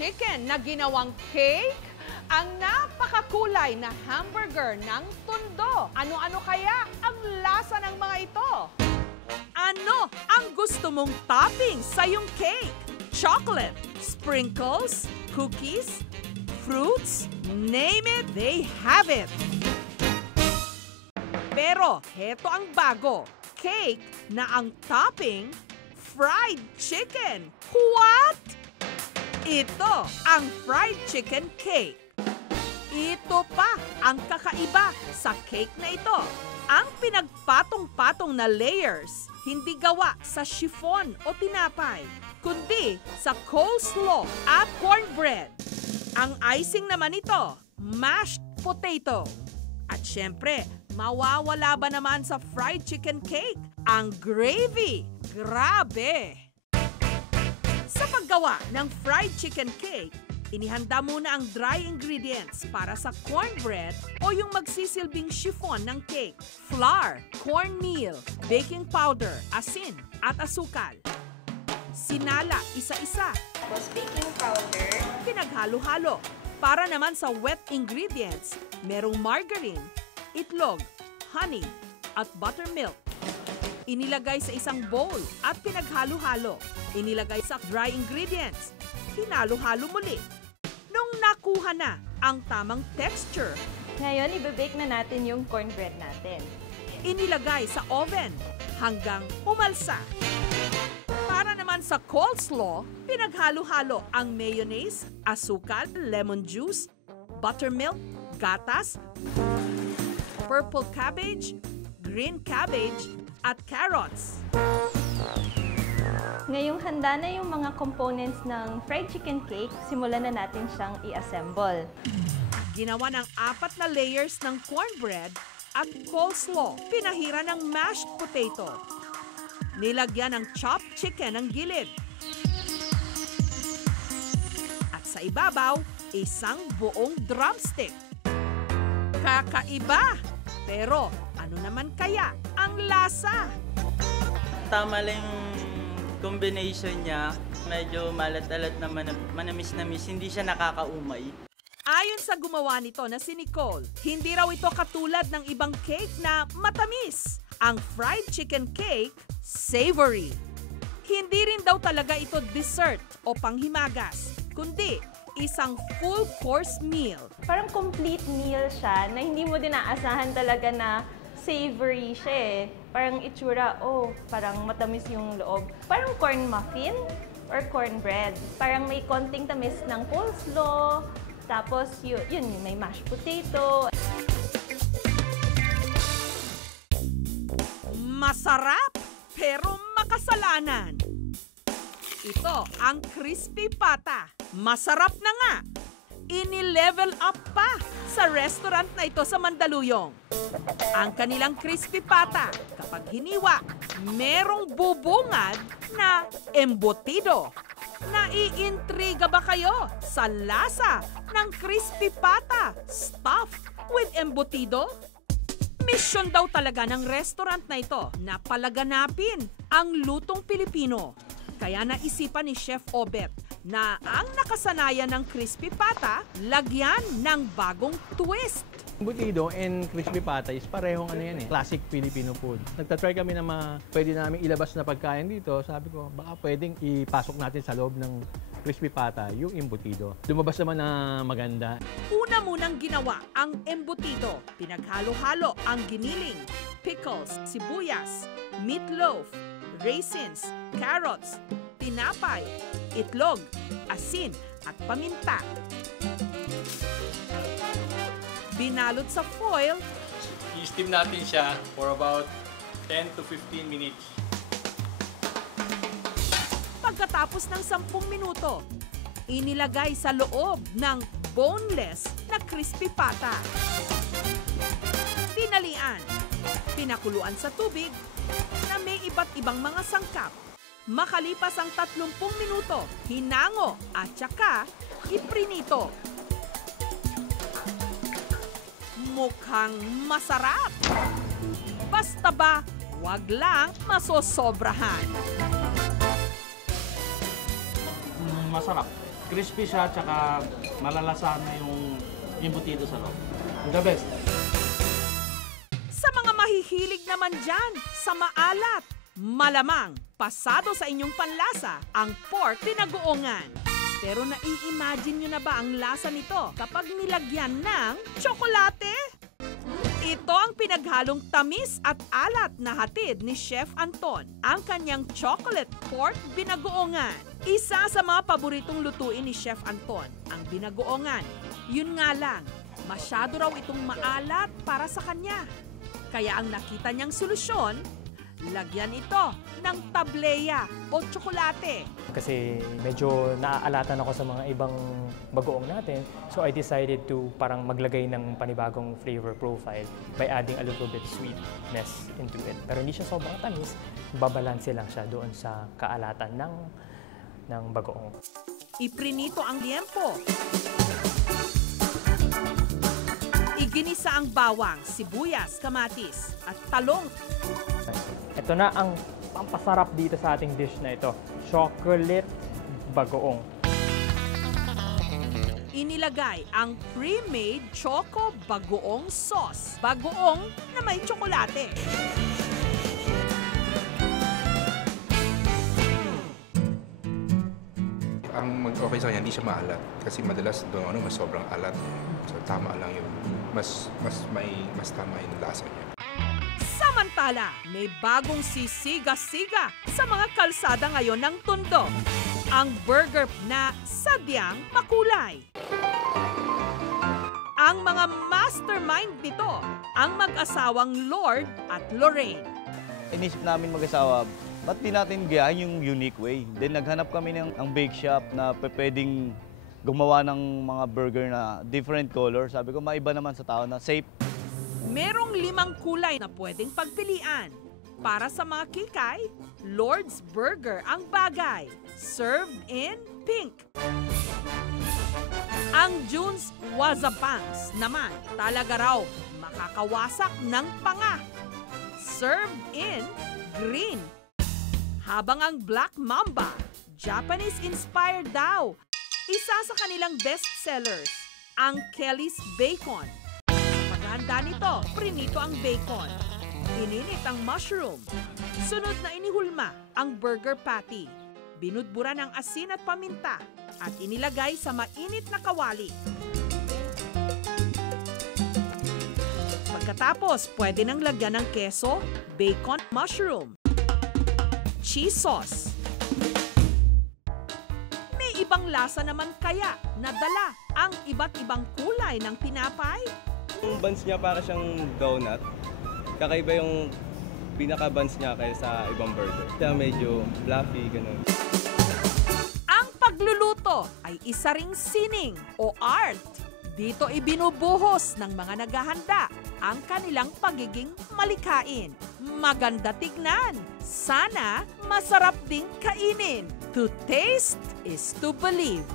chicken na ginawang cake, ang napakakulay na hamburger ng Tondo. Ano-ano kaya ang lasa ng mga ito? Ano ang gusto mong topping sa iyong cake? Chocolate, sprinkles, cookies, fruits, name it, they have it. Pero heto ang bago, cake na ang topping, fried chicken. What? Ito ang fried chicken cake. Ito pa ang kakaiba sa cake na ito. Ang pinagpatong-patong na layers, hindi gawa sa chiffon o tinapay, kundi sa coleslaw at cornbread. Ang icing naman ito, mashed potato. At syempre, mawawala ba naman sa fried chicken cake? Ang gravy. Grabe! Sa paggawa ng fried chicken cake, inihanda muna ang dry ingredients para sa cornbread o yung magsisilbing chiffon ng cake. Flour, cornmeal, baking powder, asin at asukal. Sinala isa-isa. Tapos baking powder. Pinaghalo-halo. Para naman sa wet ingredients, merong margarine, itlog, honey, at buttermilk. Inilagay sa isang bowl at pinaghalo-halo. Inilagay sa dry ingredients. Hinalo-halo muli. Nung nakuha na ang tamang texture, Ngayon, ibebake na natin yung cornbread natin. inilagay sa oven hanggang umalsa. Para naman sa coleslaw, pinaghalo-halo ang mayonnaise, asukal, lemon juice, buttermilk, gatas, purple cabbage, green cabbage, at carrots. Ngayong handa na yung mga components ng fried chicken cake, simulan na natin siyang i-assemble. Ginawa ng 4 na layers ng cornbread at coleslaw. Pinahira ng mashed potato. Nilagyan ng chopped chicken ang gilid. At sa ibabaw, isang buong drumstick. Kakaiba! Pero ano naman kaya ang lasa? Tama lang yung combination niya. Medyo malat-alat na manamis-namis. Hindi siya nakakaumay. Ayon sa gumawa nito na si Nicole, hindi raw ito katulad ng ibang cake na matamis. Ang fried chicken cake, savory. Hindi rin daw talaga ito dessert o panghimagas, kundi isang full course meal. Parang complete meal siya na hindi mo din aasahan talaga na savory siya eh. Parang itsura, parang matamis yung loob. Parang corn muffin or cornbread. Parang may konting tamis ng coleslaw. Tapos yun may mashed potato. Masarap, pero makasalanan. Ito ang crispy pata. Masarap na nga. Ini-level up pa sa restaurant na ito sa Mandaluyong. Ang kanilang crispy pata, kapag hiniwa, merong bubungad na embutido. Naiintriga ba kayo sa lasa ng crispy pata stuffed with embutido? Mission daw talaga ng restaurant na ito na palaganapin ang lutong Pilipino. Kaya naisipan ni Chef Obet na ang nakasanayan ng crispy pata, lagyan ng bagong twist. Embutido and crispy pata is parehong classic Filipino food. Nagtatry kami na pwede namin ilabas na pagkain dito. Sabi ko, baka pwedeng ipasok natin sa loob ng crispy pata yung embutido. Lumabas naman na maganda. Una munang ginawa ang embutido. Pinaghalo-halo ang giniling, pickles, sibuyas, meatloaf, raisins, carrots, tinapay, itlog, asin at paminta. Binalot sa foil, I-steam natin siya for about 10 to 15 minutes. pagkatapos ng 10 minuto, inilagay sa loob ng boneless na crispy pata. Tinalian, pinakuluan sa tubig na may iba't ibang mga sangkap. Makalipas ang 30 minuto, hinango at saka iprinito. Mukhang masarap. Basta ba, wag lang masosobrahan. Masarap. crispy siya, tsaka malalasahan na yung embutido sa loob. The best. Sa mga mahihilig naman dyan sa maalat, malamang pasado sa inyong panlasa ang pork pinagoongan. Pero nai-imagine nyo na ba ang lasa nito kapag nilagyan ng tsokolate? Ito ang pinaghalong tamis at alat na hatid ni Chef Anton, ang kanyang chocolate pork binagoongan. Isa sa mga paboritong lutuin ni Chef Anton, ang binagoongan. Yun nga lang, masyado raw itong maalat para sa kanya. Kaya ang nakita niyang solusyon, lagyan ito ng tableya o tsokolate. Kasi medyo naaalatan ako sa mga ibang bagoong natin. So I decided to parang maglagay ng panibagong flavor profile by adding a little bit sweetness into it. Pero hindi siya sobrang tamis, babalanse lang siya doon sa kaalatan ng bagoong. Iprinito ang liempo. Iginisa ang bawang, sibuyas, kamatis at talong. Ito na ang pampasarap dito sa ating dish na ito, chocolate bagoong. Inilagay ang pre-made choco bagoong sauce. Bagoong na may tsokolate. Ang mag-okay sa kanya, hindi siya maalat. Kasi madalas doon mas sobrang alat. So tama lang yun. Mas tama yung lasa niya. Samantala, may bagong sisiga-siga sa mga kalsada ngayon ng Tondo. Ang burger na sadyang makulay. Ang mga mastermind nito, ang mag-asawang Lord at Lorraine. Inisip namin mag-asawa, ba't di natin gayahin yung unique way? Then naghanap kami ng bake shop na pwedeng gumawa ng mga burger na different color. Sabi ko, maiba naman sa tao na safe. Merong 5 kulay na pwedeng pagpilian. Para sa mga kikay, Lord's Burger ang bagay. Served in pink. Ang June's Wazabangs naman talaga raw makakawasak ng panga. Served in green. Habang ang Black Mamba, Japanese-inspired daw. Isa sa kanilang bestsellers, ang Kelly's Bacon. Paghahanda nito, prinito ang bacon. Ininit ang mushroom. Sunod na inihulma ang burger patty. Binudbura ng asin at paminta at inilagay sa mainit na kawali. Pagkatapos, pwede nang lagyan ng keso, bacon, mushroom, cheese sauce. May ibang lasa naman kaya na dala ang iba't ibang kulay ng tinapay? Yung buns niya para siyang donut. Kakaiba yung pinaka-buns niya kaysa sa ibang burger. Kaya medyo fluffy, ganun. Ang pagluluto ay isa ring sining o art. Dito ibinubuhos ng mga naghahanda ang kanilang pagiging malikhain. Maganda tignan. Sana masarap ding kainin. To taste is to believe.